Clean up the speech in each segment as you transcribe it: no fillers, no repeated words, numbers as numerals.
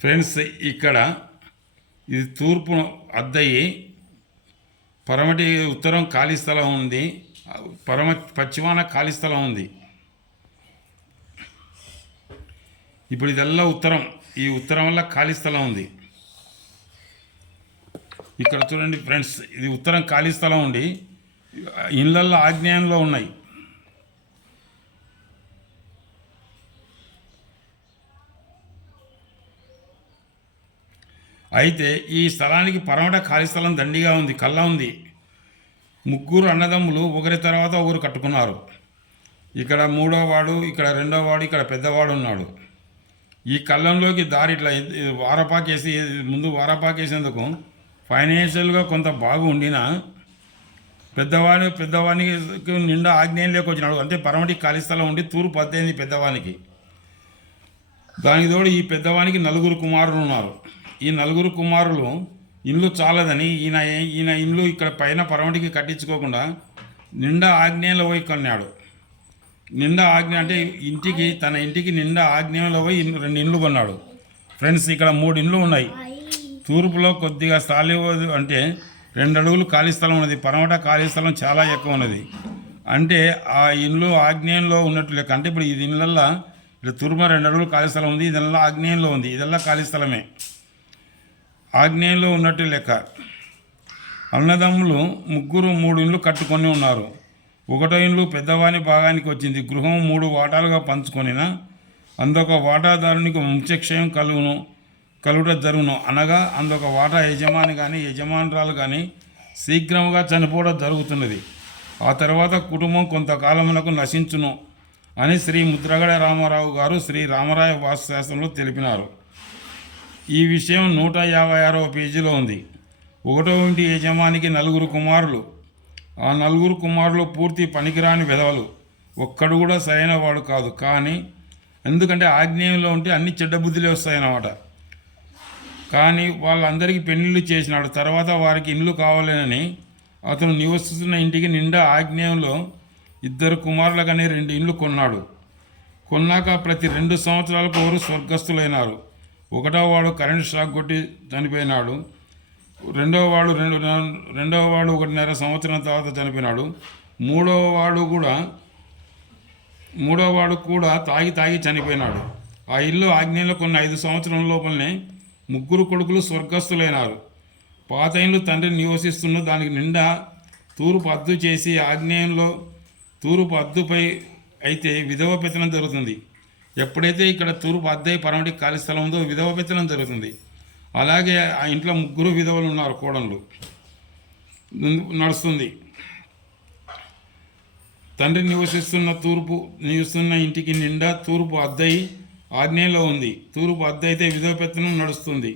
Friends, ఇక్కడ ఇది తూర్పు అద్దయి, పరమటి ఉత్తరం ఖాళీ స్థలం ఉంది, పశ్చిమాన ఖాళీ స్థలం ఉంది. ఇప్పుడు ఇదల్లా ఉత్తరం, ఈ ఉత్తరం వల్ల ఖాళీ స్థలం ఉంది. ఇక్కడ చూడండి ఫ్రెండ్స్, ఇది ఉత్తరం ఖాళీ స్థలం ఉండి ఇళ్ళల్లో ఆగ్నేయంలో ఉన్నాయి. అయితే ఈ స్థలానికి పరమట ఖాళీ స్థలం దండిగా ఉంది, కళ్ళ ఉంది. ముగ్గురు అన్నదమ్ములు ఒకరి తర్వాత ఒకరు కట్టుకున్నారు. ఇక్కడ మూడో వాడు, ఇక్కడ రెండో వాడు, ఇక్కడ పెద్దవాడు ఉన్నాడు. ఈ కళ్ళంలోకి దారి ఇట్లా వారపాకేసి, ముందు వారపాకేసేందుకు ఫైనాన్షియల్గా కొంత బాగు ఉండినా పెద్దవానికి నిండా ఆగ్నేయంలోకి వచ్చినాడు. అంటే పరమటి ఖాళీ స్థలం ఉండి తూర్పు అద్దయింది పెద్దవానికి. దానికి తోడు ఈ పెద్దవానికి 4 కుమారులు ఉన్నారు. ఈ 4 కుమారులు ఇల్లు చాలదని ఈయన ఇల్లు ఇక్కడ పైన పరమటికి కట్టించుకోకుండా నిండా ఆగ్నేయంలో పోయి కొన్నాడు. నిండా ఆగ్నేయం అంటే తన ఇంటికి నిండా ఆగ్నేయంలో పోయి 2 ఇండ్లు కొన్నాడు. ఫ్రెండ్స్, ఇక్కడ 3 ఇండ్లు ఉన్నాయి. తూర్పులో కొద్దిగా స్థలం అంటే 2 అడుగులు ఖాళీ స్థలం ఉన్నది. పరమట ఖాళీ స్థలం చాలా ఎక్కువ ఉన్నది. అంటే ఆ ఇల్లు ఆగ్నేయంలో ఉన్నట్టు లెక్క. అంటే ఇప్పుడు ఇది ఇళ్ళల్లో ఇట్లా తూర్పున 2 అడుగులు ఖాళీ స్థలం ఉంది, ఇదల్లా ఆగ్నేయంలో ఉంది. ఇదల్లా ఖాళీ స్థలమే, ఆగ్నేయంలో ఉన్నట్టు లెక్క. అన్నదమ్ములు ముగ్గురు 3 ఇండ్లు కట్టుకొని ఉన్నారు. ఒకటో ఇండ్లు పెద్దవాని భాగానికి వచ్చింది. గృహం 3 వాటాలుగా పంచుకొనిన అందొక వాటాదారునికి వంశక్షయం కలుగుట జరుగును. అనగా అందొక వాటా యజమాని కానీ యజమానురాలు కానీ శీఘ్రముగా చనిపోవడం జరుగుతున్నది. ఆ తర్వాత కుటుంబం కొంతకాలమునకు నశించును అని శ్రీ ముద్రగడ రామారావు గారు శ్రీ రామరాయ వాస్తుశాస్త్రంలో తెలిపినారు. ఈ విషయం 156వ పేజీలో ఉంది. ఒకటో ఇంటి యజమానికి 4 కుమారులు. ఆ 4 కుమారులు పూర్తి పనికిరాని వెధవలు. ఒక్కడు కూడా సరైన వాడు కాదు. కానీ ఎందుకంటే ఆగ్నేయంలో ఉంటే అన్ని చెడ్డ బుద్ధులే వస్తాయన్నమాట. కానీ వాళ్ళందరికీ పెళ్లిళ్ళు చేసినాడు. తర్వాత వారికి ఇండ్లు కావాలేనని అతను నివసిస్తున్న ఇంటికి నిండా ఆగ్నేయంలో 2 కుమారులకనే 2 ఇండ్లు కొన్నాడు. కొన్నాక ప్రతి 2 సంవత్సరాలకు ఒకరు స్వర్గస్థులైనారు. ఒకటో వాడు కరెంట్ షాక్ కొట్టి చనిపోయినాడు. రెండవ వాడు 1.5 సంవత్సరం తర్వాత చనిపోయినాడు. మూడవ వాడు కూడా తాగి చనిపోయినాడు. ఆ ఇల్లు ఆగ్నేయంలో కొన్న 5 సంవత్సరం లోపలనే 3 కొడుకులు స్వర్గస్థులైనారు. పాత ఇల్లు తండ్రి నివసిస్తున్న దానికి నిండా తూర్పు అద్దు చేసి ఆగ్నేయంలో తూర్పు అద్దుపై అయితే విధవ పెత్తనం జరుగుతుంది. ఎప్పుడైతే ఇక్కడ తూర్పు అద్దయి పరమటి ఖాళీ స్థలం ఉందో విధవ పెత్తనం జరుగుతుంది. అలాగే ఆ ఇంట్లో 3 విధవలు ఉన్నారు, కోడళ్ళు నడుస్తుంది. తండ్రి నివసిస్తున్న ఇంటికి నిండా తూర్పు అద్దయి ఆగ్నేయంలో ఉంది. తూర్పు అద్దె అయితే విధవ పెత్తనం నడుస్తుంది.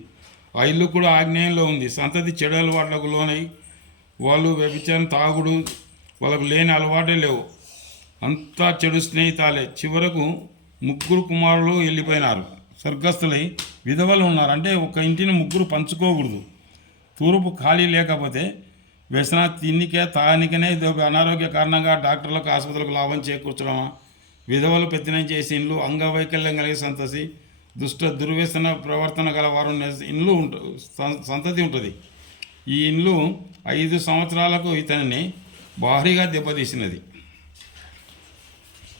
ఆ ఇల్లు కూడా ఆగ్నేయంలో ఉంది. సంతతి చెడు అలవాట్లకు లోనై వాళ్ళు వ్యభిచారం, తాగుడు, వాళ్ళకు లేని అలవాటే లేవు. అంతా చెడు స్నేహితాలే. చివరకు 3 కుమారులు వెళ్ళిపోయినారు, స్వర్గస్థులై విధవలు ఉన్నారు. అంటే ఒక ఇంటిని 3 పంచుకోకూడదు. తూర్పు ఖాళీ లేకపోతే వ్యసన, తిన్నికే తానికనే అనారోగ్య కారణంగా డాక్టర్లకు ఆసుపత్రులకు లాభం చేకూర్చడమా, విధవలు పెత్తనం చేసి ఇండ్లు, అంగవైకల్యం కలిగే సంతతి, దుర్వ్యసన ప్రవర్తన గల వారు ఇండ్లు సంతతి ఉంటుంది. ఈ ఇండ్లు 5 సంవత్సరాలకు ఇతనిని భారీగా దెబ్బతీసినది.